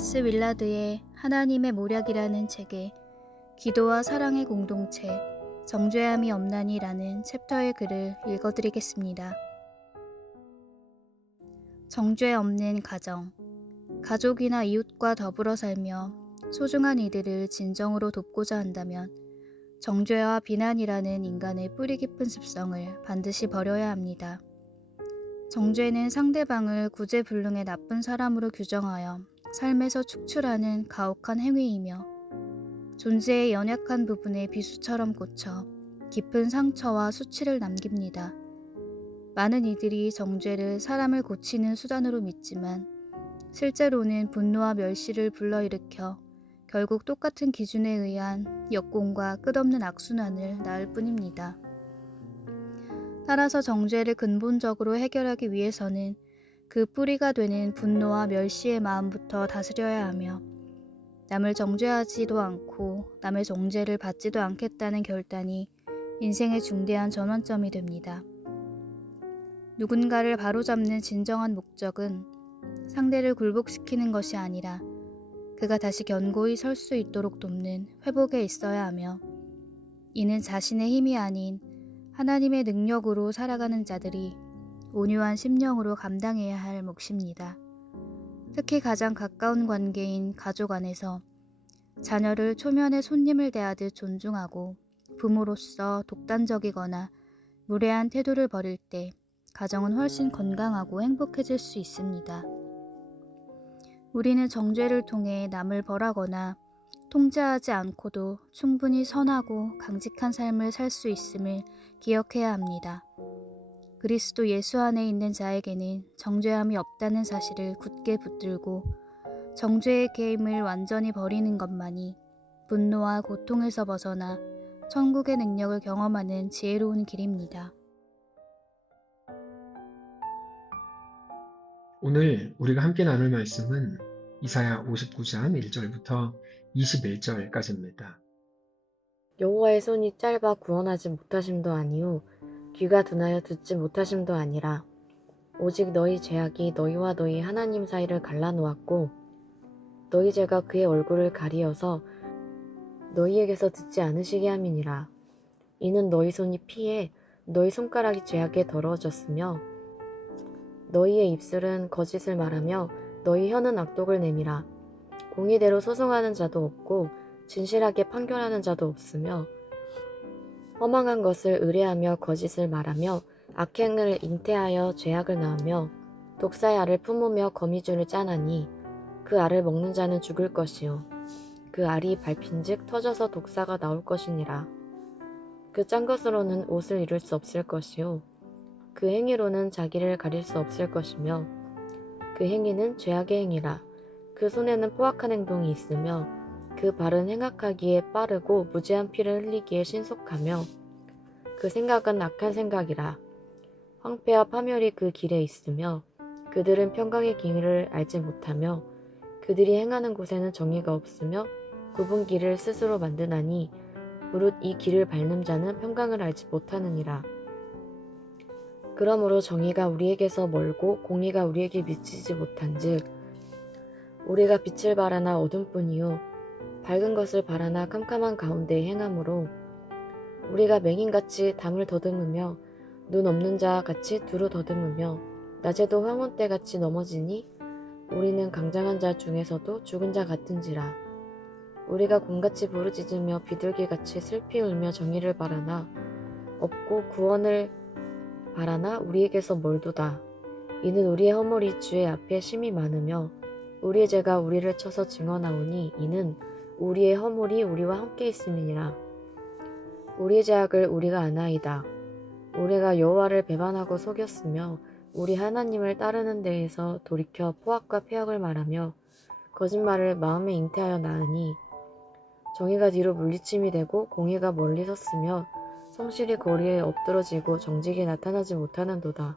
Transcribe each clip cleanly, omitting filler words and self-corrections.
도그라스 윌라드의 하나님의 모략이라는 책에 기도와 사랑의 공동체, 정죄함이 없나니라는 챕터의 글을 읽어드리겠습니다. 정죄 없는 가정, 가족이나 이웃과 더불어 살며 소중한 이들을 진정으로 돕고자 한다면 정죄와 비난이라는 인간의 뿌리 깊은 습성을 반드시 버려야 합니다. 정죄는 상대방을 구제불능의 나쁜 사람으로 규정하여 삶에서 축출하는 가혹한 행위이며 존재의 연약한 부분에 비수처럼 꽂혀 깊은 상처와 수치를 남깁니다. 많은 이들이 정죄를 사람을 고치는 수단으로 믿지만 실제로는 분노와 멸시를 불러일으켜 결국 똑같은 기준에 의한 역공과 끝없는 악순환을 낳을 뿐입니다. 따라서 정죄를 근본적으로 해결하기 위해서는 그 뿌리가 되는 분노와 멸시의 마음부터 다스려야 하며 남을 정죄하지도 않고 남의 정죄를 받지도 않겠다는 결단이 인생의 중대한 전환점이 됩니다. 누군가를 바로잡는 진정한 목적은 상대를 굴복시키는 것이 아니라 그가 다시 견고히 설 수 있도록 돕는 회복에 있어야 하며 이는 자신의 힘이 아닌 하나님의 능력으로 살아가는 자들이 온유한 심령으로 감당해야 할 몫입니다. 특히 가장 가까운 관계인 가족 안에서 자녀를 초면에 손님을 대하듯 존중하고 부모로서 독단적이거나 무례한 태도를 버릴 때 가정은 훨씬 건강하고 행복해질 수 있습니다. 우리는 정죄를 통해 남을 벌하거나 통제하지 않고도 충분히 선하고 강직한 삶을 살 수 있음을 기억해야 합니다. 그리스도 예수 안에 있는 자에게는 정죄함이 없다는 사실을 굳게 붙들고 정죄의 게임을 완전히 버리는 것만이 분노와 고통에서 벗어나 천국의 능력을 경험하는 지혜로운 길입니다. 오늘 우리가 함께 나눌 말씀은 이사야 59장 1절부터 21절까지입니다. 여호와의 손이 짧아 구원하지 못하심도 아니요 귀가 둔하여 듣지 못하심도 아니라 오직 너희 죄악이 너희와 너희 하나님 사이를 갈라놓았고 너희 죄가 그의 얼굴을 가리어서 너희에게서 듣지 않으시게 함이니라. 이는 너희 손이 피해 너희 손가락이 죄악에 더러워졌으며 너희의 입술은 거짓을 말하며 너희 혀는 악독을 내밀어 공의대로 소송하는 자도 없고 진실하게 판결하는 자도 없으며 허망한 것을 의뢰하며 거짓을 말하며 악행을 잉태하여 죄악을 낳으며 독사의 알을 품으며 거미줄을 짜나니 그 알을 먹는 자는 죽을 것이요 그 알이 밟힌즉 터져서 독사가 나올 것이니라. 그 짠 것으로는 옷을 이룰 수 없을 것이요 그 행위로는 자기를 가릴 수 없을 것이며 그 행위는 죄악의 행위라. 그 손에는 포악한 행동이 있으며 그 발은 행악하기에 빠르고 무죄한 피를 흘리기에 신속하며 그 생각은 악한 생각이라. 황폐와 파멸이 그 길에 있으며 그들은 평강의 길을 알지 못하며 그들이 행하는 곳에는 정의가 없으며 굽은 길을 스스로 만드나니 무릇 이 길을 밟는 자는 평강을 알지 못하느니라. 그러므로 정의가 우리에게서 멀고 공의가 우리에게 미치지 못한즉 우리가 빛을 바라나 어둠뿐이요 밝은 것을 바라나 캄캄한 가운데 행함으로 우리가 맹인같이 담을 더듬으며 눈 없는 자 같이 두루 더듬으며 낮에도 황혼 때같이 넘어지니 우리는 강장한 자 중에서도 죽은 자 같은지라. 우리가 곰같이 부르짖으며 비둘기같이 슬피 울며 정의를 바라나 없고 구원을 바라나 우리에게서 멀도다. 이는 우리의 허물이 주의 앞에 심히 많으며 우리의 죄가 우리를 쳐서 증언하오니 이는 우리의 허물이 우리와 함께 있음이니라. 우리의 죄악을 우리가 아나이다. 우리가 여호와를 배반하고 속였으며 우리 하나님을 따르는 데에서 돌이켜 포악과 폐역을 말하며 거짓말을 마음에 잉태하여 낳으니 정의가 뒤로 물리침이 되고 공의가 멀리 섰으며 성실이 거리에 엎드러지고 정직이 나타나지 못하는도다.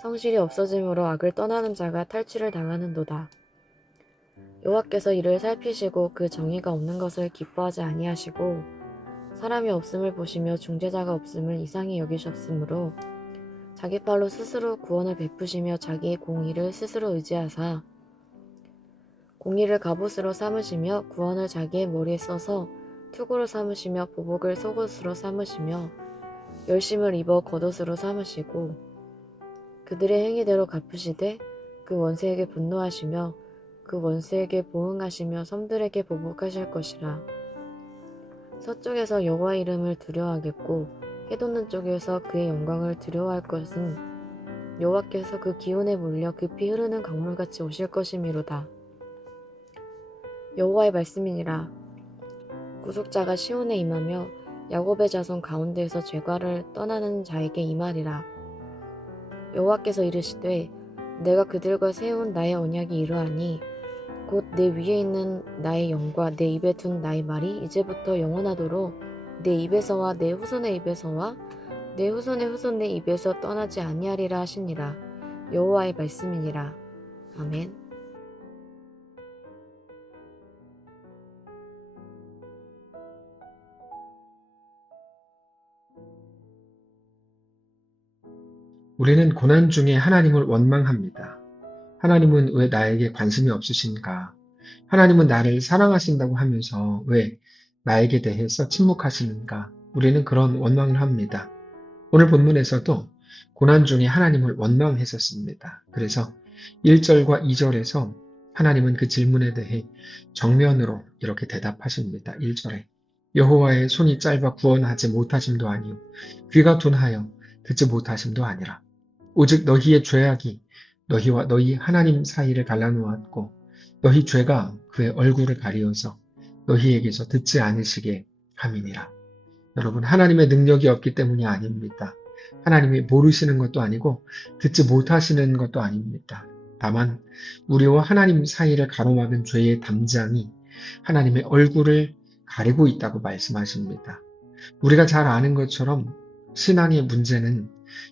성실이 없어짐으로 악을 떠나는 자가 탈취를 당하는도다. 여호와께서 이를 살피시고 그 정의가 없는 것을 기뻐하지 아니하시고 사람이 없음을 보시며 중재자가 없음을 이상히 여기셨으므로 자기 팔로 스스로 구원을 베푸시며 자기의 공의를 스스로 의지하사 공의를 갑옷으로 삼으시며 구원을 자기의 머리에 써서 투구로 삼으시며 보복을 속옷으로 삼으시며 열심을 입어 겉옷으로 삼으시고 그들의 행위대로 갚으시되 그 원수에게 분노하시며 그 원수에게 보응하시며 섬들에게 보복하실 것이라. 서쪽에서 여호와 이름을 두려워하겠고 해돋는 쪽에서 그의 영광을 두려워할 것은 여호와께서 그 기운에 몰려 급히 흐르는 강물같이 오실 것이미로다. 여호와의 말씀이니라. 구속자가 시온에 임하며 야곱의 자손 가운데에서 죄과를 떠나는 자에게 임하리라. 여호와께서 이르시되 내가 그들과 세운 나의 언약이 이러하니 곧 내 위에 있는 나의 영과 내 입에 둔 나의 말이 이제부터 영원하도록 내 입에서와 내 후손의 입에서와 내 후손의 후손의 입에서 떠나지 아니하리라 하시니라. 여호와의 말씀이니라. 아멘. 우리는 고난 중에 하나님을 원망합니다. 하나님은 왜 나에게 관심이 없으신가? 하나님은 나를 사랑하신다고 하면서 왜 나에게 대해서 침묵하시는가? 우리는 그런 원망을 합니다. 오늘 본문에서도 고난 중에 하나님을 원망했었습니다. 그래서 1절과 2절에서 하나님은 그 질문에 대해 정면으로 이렇게 대답하십니다. 1절에 여호와의 손이 짧아 구원하지 못하심도 아니요 귀가 둔하여 듣지 못하심도 아니라 오직 너희의 죄악이 너희와 너희 하나님 사이를 갈라놓았고 너희 죄가 그의 얼굴을 가리어서 너희에게서 듣지 않으시게 함이니라. 여러분, 하나님의 능력이 없기 때문이 아닙니다. 하나님이 모르시는 것도 아니고 듣지 못하시는 것도 아닙니다. 다만 우리와 하나님 사이를 가로막은 죄의 담장이 하나님의 얼굴을 가리고 있다고 말씀하십니다. 우리가 잘 아는 것처럼 신앙의 문제는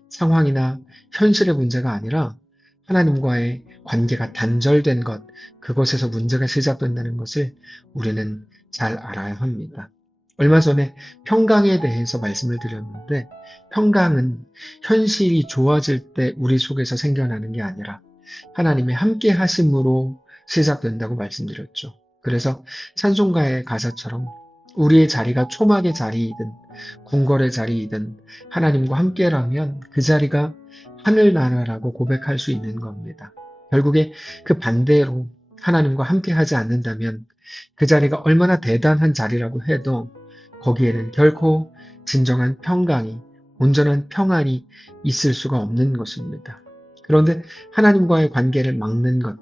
상황이나 현실의 문제가 아니라 하나님과의 관계가 단절된 것, 그것에서 문제가 시작된다는 것을 우리는 잘 알아야 합니다. 얼마 전에 평강에 대해서 말씀을 드렸는데 평강은 현실이 좋아질 때 우리 속에서 생겨나는 게 아니라 하나님의 함께 하심으로 시작된다고 말씀드렸죠. 그래서 찬송가의 가사처럼 우리의 자리가 초막의 자리이든 궁궐의 자리이든 하나님과 함께라면 그 자리가 하늘나라라고 고백할 수 있는 겁니다. 결국에 그 반대로 하나님과 함께하지 않는다면 그 자리가 얼마나 대단한 자리라고 해도 거기에는 결코 진정한 평강이, 온전한 평안이 있을 수가 없는 것입니다. 그런데 하나님과의 관계를 막는 것,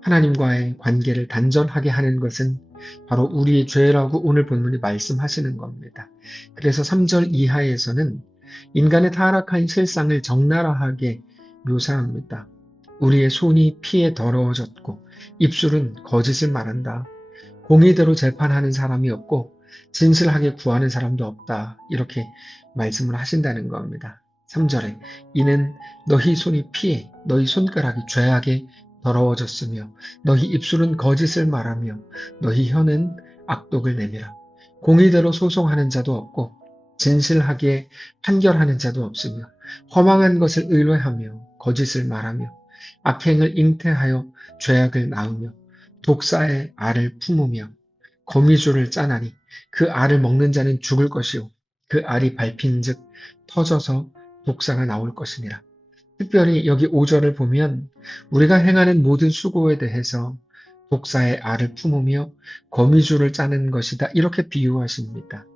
하나님과의 관계를 단절하게 하는 것은 바로 우리의 죄라고 오늘 본문이 말씀하시는 겁니다. 그래서 3절 이하에서는 인간의 타락한 실상을 적나라하게 묘사합니다. 우리의 손이 피에 더러워졌고 입술은 거짓을 말한다. 공의대로 재판하는 사람이 없고 진실하게 구하는 사람도 없다. 이렇게 말씀을 하신다는 겁니다. 3절에 이는 너희 손이 피에 너희 손가락이 죄악에 더러워졌으며 너희 입술은 거짓을 말하며 너희 혀는 악독을 내밀어 공의대로 소송하는 자도 없고 진실하게 판결하는 자도 없으며 허망한 것을 의뢰하며 거짓을 말하며 악행을 잉태하여 죄악을 낳으며 독사의 알을 품으며 거미줄을 짜나니 그 알을 먹는 자는 죽을 것이요 그 알이 밟힌즉 터져서 독사가 나올 것이니라. 특별히 여기 5절을 보면 우리가 행하는 모든 수고에 대해서 독사의 알을 품으며 거미줄을 짜는 것이다. 이렇게 비유하십니다.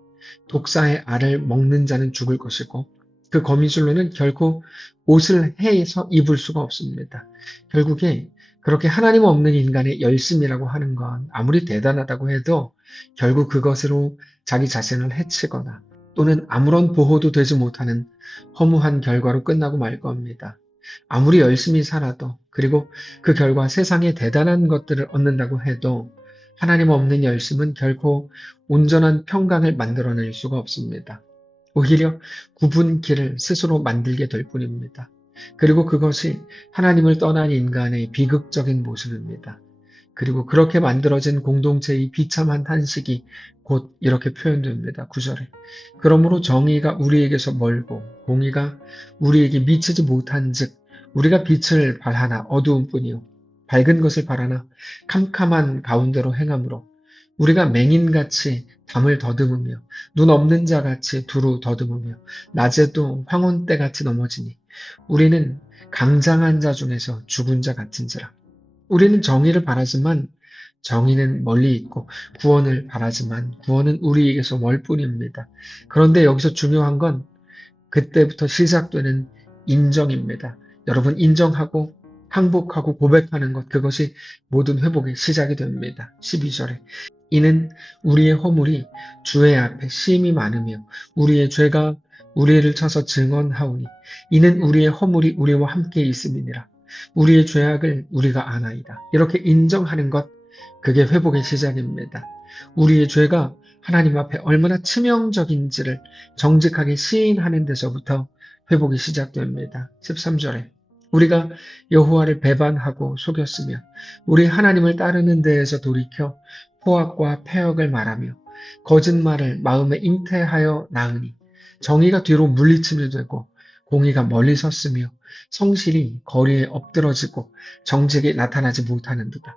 독사의 알을 먹는 자는 죽을 것이고 그 거미줄로는 결코 옷을 해서 입을 수가 없습니다. 결국에 그렇게 하나님 없는 인간의 열심이라고 하는 건 아무리 대단하다고 해도 결국 그것으로 자기 자신을 해치거나 또는 아무런 보호도 되지 못하는 허무한 결과로 끝나고 말 겁니다. 아무리 열심히 살아도 그리고 그 결과 세상에 대단한 것들을 얻는다고 해도 하나님 없는 열심은 결코 온전한 평강을 만들어낼 수가 없습니다. 오히려 굽은 길을 스스로 만들게 될 뿐입니다. 그리고 그것이 하나님을 떠난 인간의 비극적인 모습입니다. 그리고 그렇게 만들어진 공동체의 비참한 탄식이 곧 이렇게 표현됩니다. 9절에 그러므로 정의가 우리에게서 멀고 공의가 우리에게 미치지 못한즉 우리가 빛을 발하나 어두운 뿐이요 밝은 것을 바라나 캄캄한 가운데로 행함으로 우리가 맹인같이 담을 더듬으며 눈 없는 자같이 두루 더듬으며 낮에도 황혼때같이 넘어지니 우리는 강장한 자 중에서 죽은 자 같은지라. 우리는 정의를 바라지만 정의는 멀리 있고 구원을 바라지만 구원은 우리에게서 멀 뿐입니다. 그런데 여기서 중요한 건 그때부터 시작되는 인정입니다. 여러분 인정하고 항복하고 고백하는 것 그것이 모든 회복의 시작이 됩니다. 12절에 이는 우리의 허물이 주의 앞에 심히 많으며 우리의 죄가 우리를 쳐서 증언하오니 이는 우리의 허물이 우리와 함께 있음이니라. 우리의 죄악을 우리가 아나이다. 이렇게 인정하는 것 그게 회복의 시작입니다. 우리의 죄가 하나님 앞에 얼마나 치명적인지를 정직하게 시인하는 데서부터 회복이 시작됩니다. 13절에 우리가 여호와를 배반하고 속였으며 우리 하나님을 따르는 데에서 돌이켜 포악과 패역을 말하며 거짓말을 마음에 잉태하여 낳으니 정의가 뒤로 물리침이 되고 공의가 멀리 섰으며 성실이 거리에 엎드러지고 정직이 나타나지 못하는도다.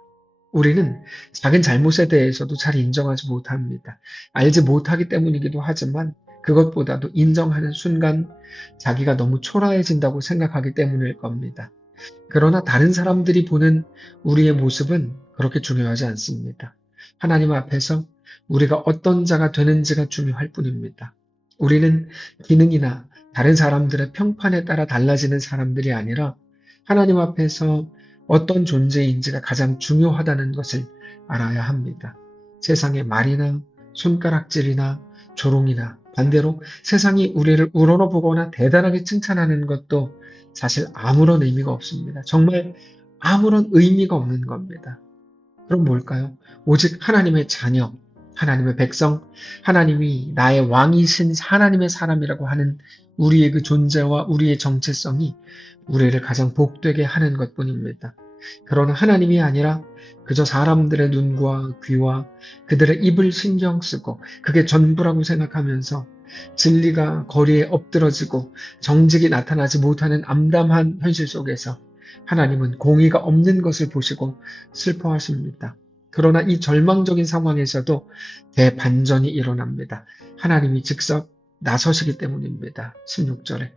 우리는 작은 잘못에 대해서도 잘 인정하지 못합니다. 알지 못하기 때문이기도 하지만 그것보다도 인정하는 순간 자기가 너무 초라해진다고 생각하기 때문일 겁니다. 그러나 다른 사람들이 보는 우리의 모습은 그렇게 중요하지 않습니다. 하나님 앞에서 우리가 어떤 자가 되는지가 중요할 뿐입니다. 우리는 기능이나 다른 사람들의 평판에 따라 달라지는 사람들이 아니라 하나님 앞에서 어떤 존재인지가 가장 중요하다는 것을 알아야 합니다. 세상의 말이나 손가락질이나 조롱이나 반대로 세상이 우리를 우러러보거나 대단하게 칭찬하는 것도 사실 아무런 의미가 없습니다. 정말 아무런 의미가 없는 겁니다. 그럼 뭘까요? 오직 하나님의 자녀, 하나님의 백성, 하나님이 나의 왕이신 하나님의 사람이라고 하는 우리의 그 존재와 우리의 정체성이 우리를 가장 복되게 하는 것뿐입니다. 그러나 하나님이 아니라 그저 사람들의 눈과 귀와 그들의 입을 신경 쓰고 그게 전부라고 생각하면서 진리가 거리에 엎드러지고 정직이 나타나지 못하는 암담한 현실 속에서 하나님은 공의가 없는 것을 보시고 슬퍼하십니다. 그러나 이 절망적인 상황에서도 대반전이 일어납니다. 하나님이 직접 나서시기 때문입니다. 16절에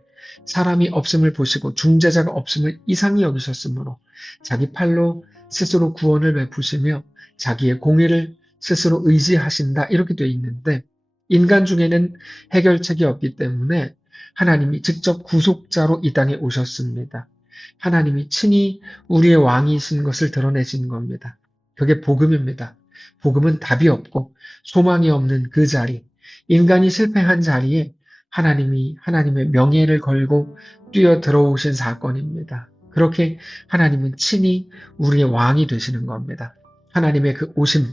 사람이 없음을 보시고 중재자가 없음을 이상히 여기셨으므로 자기 팔로 스스로 구원을 베푸시며 자기의 공의를 스스로 의지하신다 이렇게 되어 있는데 인간 중에는 해결책이 없기 때문에 하나님이 직접 구속자로 이 땅에 오셨습니다. 하나님이 친히 우리의 왕이신 것을 드러내신 겁니다. 그게 복음입니다. 복음은 답이 없고 소망이 없는 그 자리, 인간이 실패한 자리에 하나님이 하나님의 명예를 걸고 뛰어 들어오신 사건입니다. 그렇게 하나님은 친히 우리의 왕이 되시는 겁니다. 하나님의 그 오심,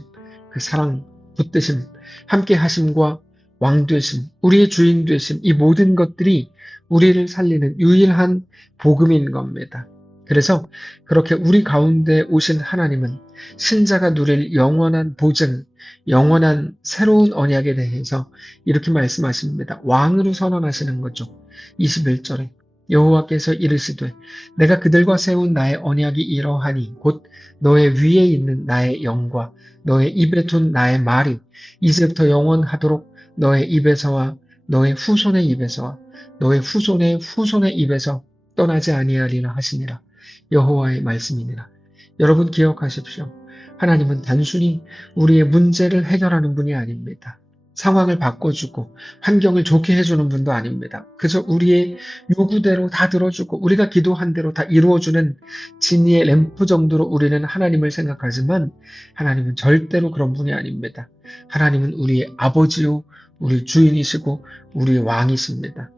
그 사랑, 붙드심, 함께 하심과 왕 되심, 우리의 주인 되심, 이 모든 것들이 우리를 살리는 유일한 복음인 겁니다. 그래서 그렇게 우리 가운데 오신 하나님은 신자가 누릴 영원한 보증, 영원한 새로운 언약에 대해서 이렇게 말씀하십니다. 왕으로 선언하시는 거죠. 21절에 여호와께서 이르시되 내가 그들과 세운 나의 언약이 이러하니 곧 너의 위에 있는 나의 영과 너의 입에 둔 나의 말이 이제부터 영원하도록 너의 입에서와 너의 후손의 입에서와 너의 후손의 후손의 입에서 떠나지 아니하리라 하시니라. 여호와의 말씀이니라. 여러분 기억하십시오. 하나님은 단순히 우리의 문제를 해결하는 분이 아닙니다. 상황을 바꿔주고 환경을 좋게 해주는 분도 아닙니다. 그저 우리의 요구대로 다 들어주고 우리가 기도한 대로 다 이루어주는 진리의 램프 정도로 우리는 하나님을 생각하지만 하나님은 절대로 그런 분이 아닙니다. 하나님은 우리의 아버지요 우리 주인이시고 우리의 왕이십니다.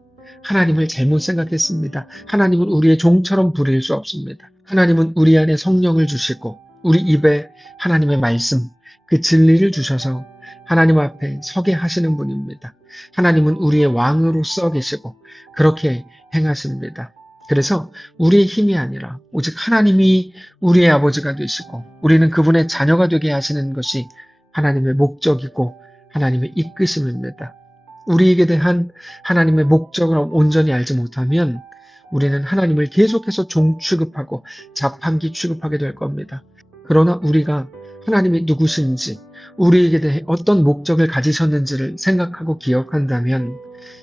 하나님을 잘못 생각했습니다. 하나님은 우리의 종처럼 부릴 수 없습니다. 하나님은 우리 안에 성령을 주시고 우리 입에 하나님의 말씀, 그 진리를 주셔서 하나님 앞에 서게 하시는 분입니다. 하나님은 우리의 왕으로서 계시고 그렇게 행하십니다. 그래서 우리의 힘이 아니라 오직 하나님이 우리의 아버지가 되시고 우리는 그분의 자녀가 되게 하시는 것이 하나님의 목적이고 하나님의 이끄심입니다. 우리에게 대한 하나님의 목적을 온전히 알지 못하면 우리는 하나님을 계속해서 종 취급하고 자판기 취급하게 될 겁니다. 그러나 우리가 하나님이 누구신지, 우리에게 대해 어떤 목적을 가지셨는지를 생각하고 기억한다면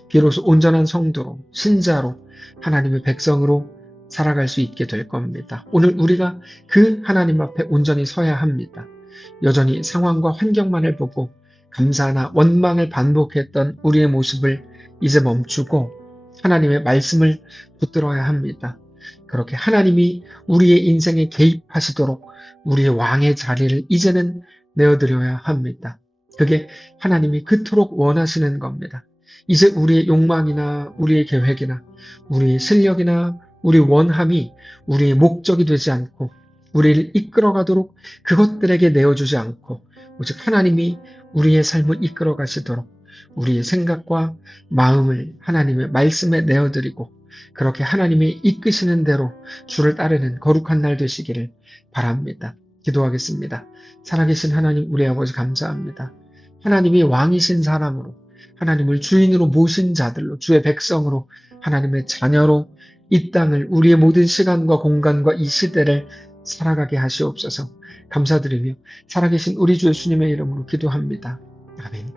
비로소 온전한 성도로, 신자로, 하나님의 백성으로 살아갈 수 있게 될 겁니다. 오늘 우리가 그 하나님 앞에 온전히 서야 합니다. 여전히 상황과 환경만을 보고 감사나 원망을 반복했던 우리의 모습을 이제 멈추고 하나님의 말씀을 붙들어야 합니다. 그렇게 하나님이 우리의 인생에 개입하시도록 우리의 왕의 자리를 이제는 내어드려야 합니다. 그게 하나님이 그토록 원하시는 겁니다. 이제 우리의 욕망이나 우리의 계획이나 우리의 실력이나 우리 원함이 우리의 목적이 되지 않고 우리를 이끌어가도록 그것들에게 내어주지 않고 오직 하나님이 우리의 삶을 이끌어 가시도록 우리의 생각과 마음을 하나님의 말씀에 내어드리고 그렇게 하나님이 이끄시는 대로 주를 따르는 거룩한 날 되시기를 바랍니다. 기도하겠습니다. 살아계신 하나님 우리 아버지 감사합니다. 하나님이 왕이신 사람으로 하나님을 주인으로 모신 자들로 주의 백성으로 하나님의 자녀로 이 땅을 우리의 모든 시간과 공간과 이 시대를 살아가게 하시옵소서. 감사드리며 살아계신 우리 주 예수님의 이름으로 기도합니다. 아멘.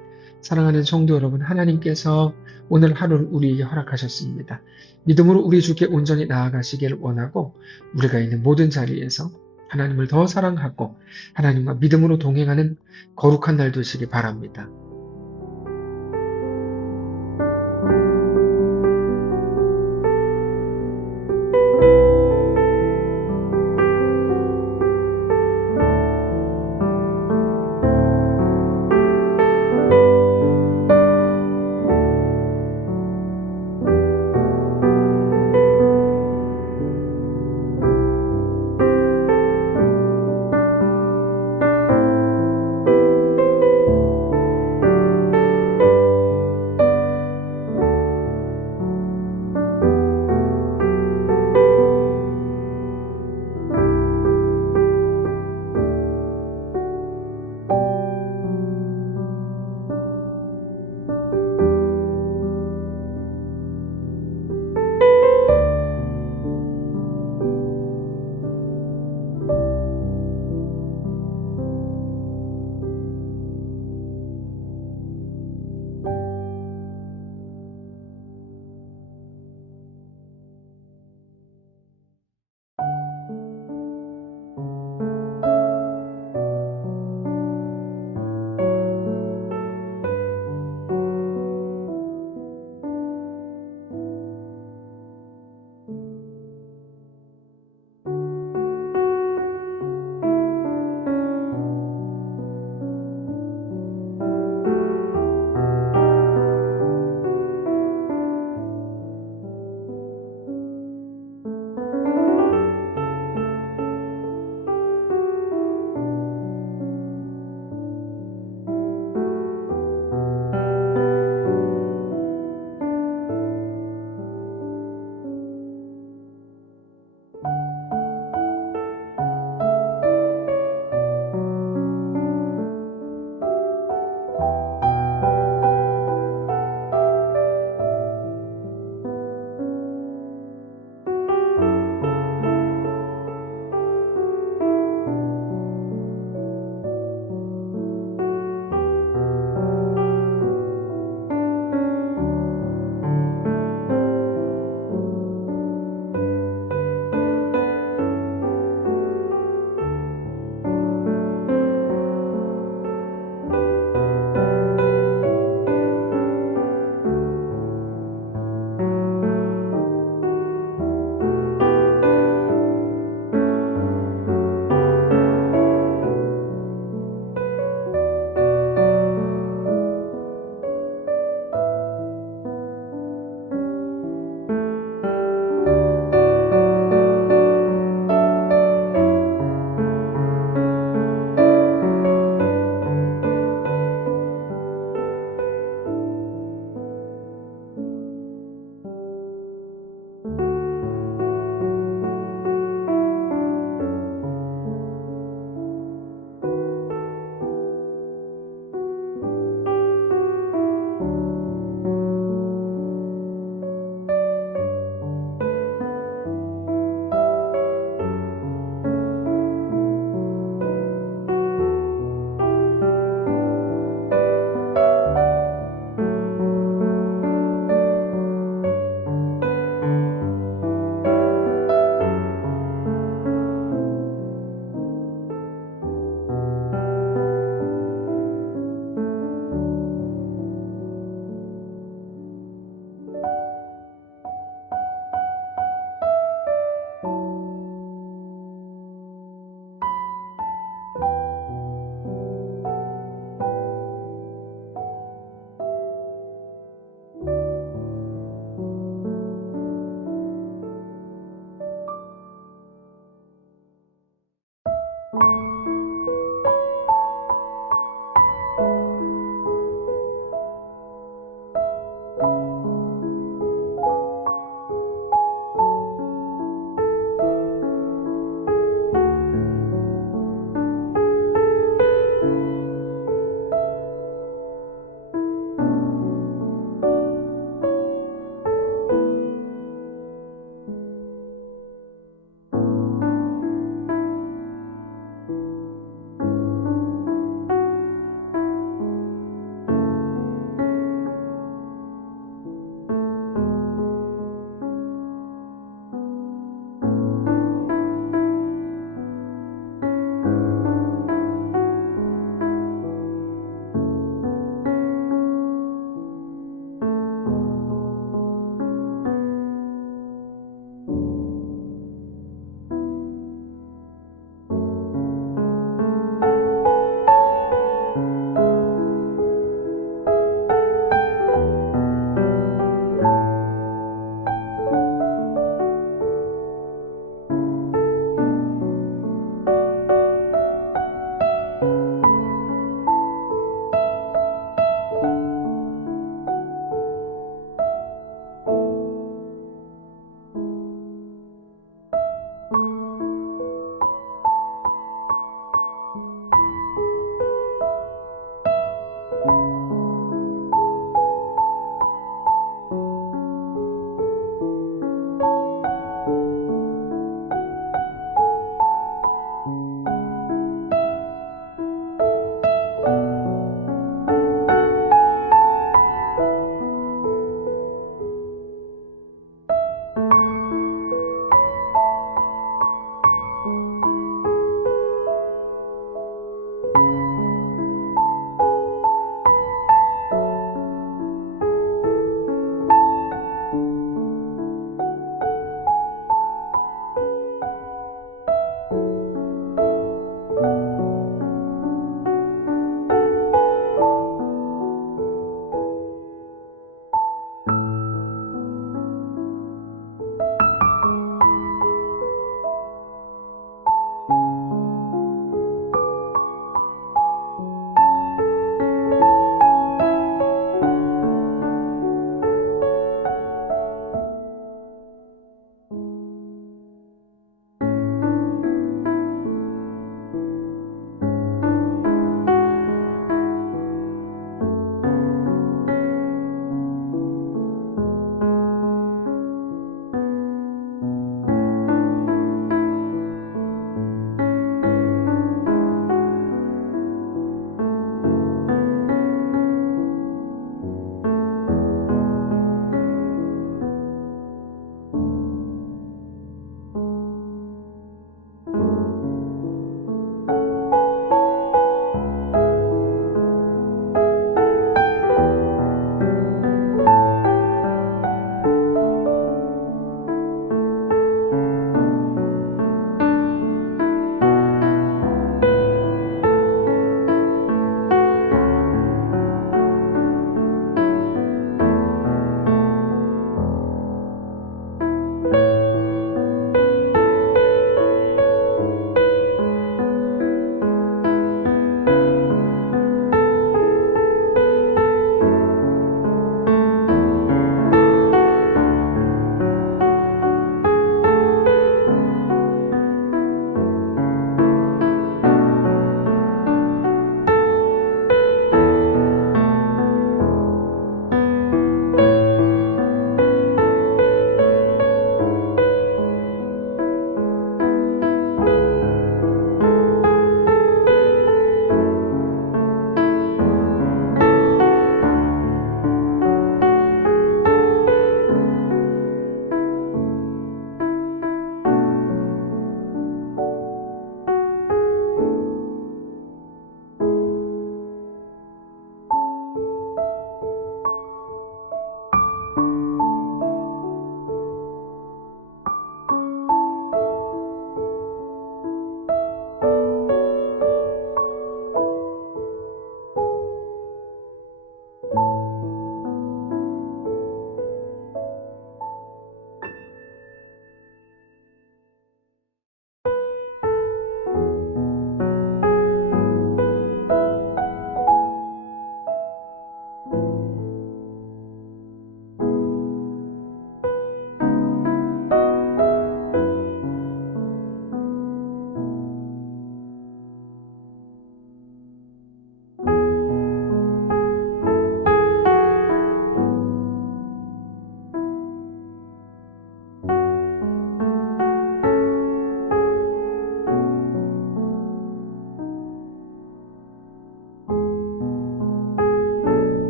사랑하는 성도 여러분, 하나님께서 오늘 하루를 우리에게 허락하셨습니다. 믿음으로 우리 주께 온전히 나아가시기를 원하고 우리가 있는 모든 자리에서 하나님을 더 사랑하고 하나님과 믿음으로 동행하는 거룩한 날 되시기 바랍니다.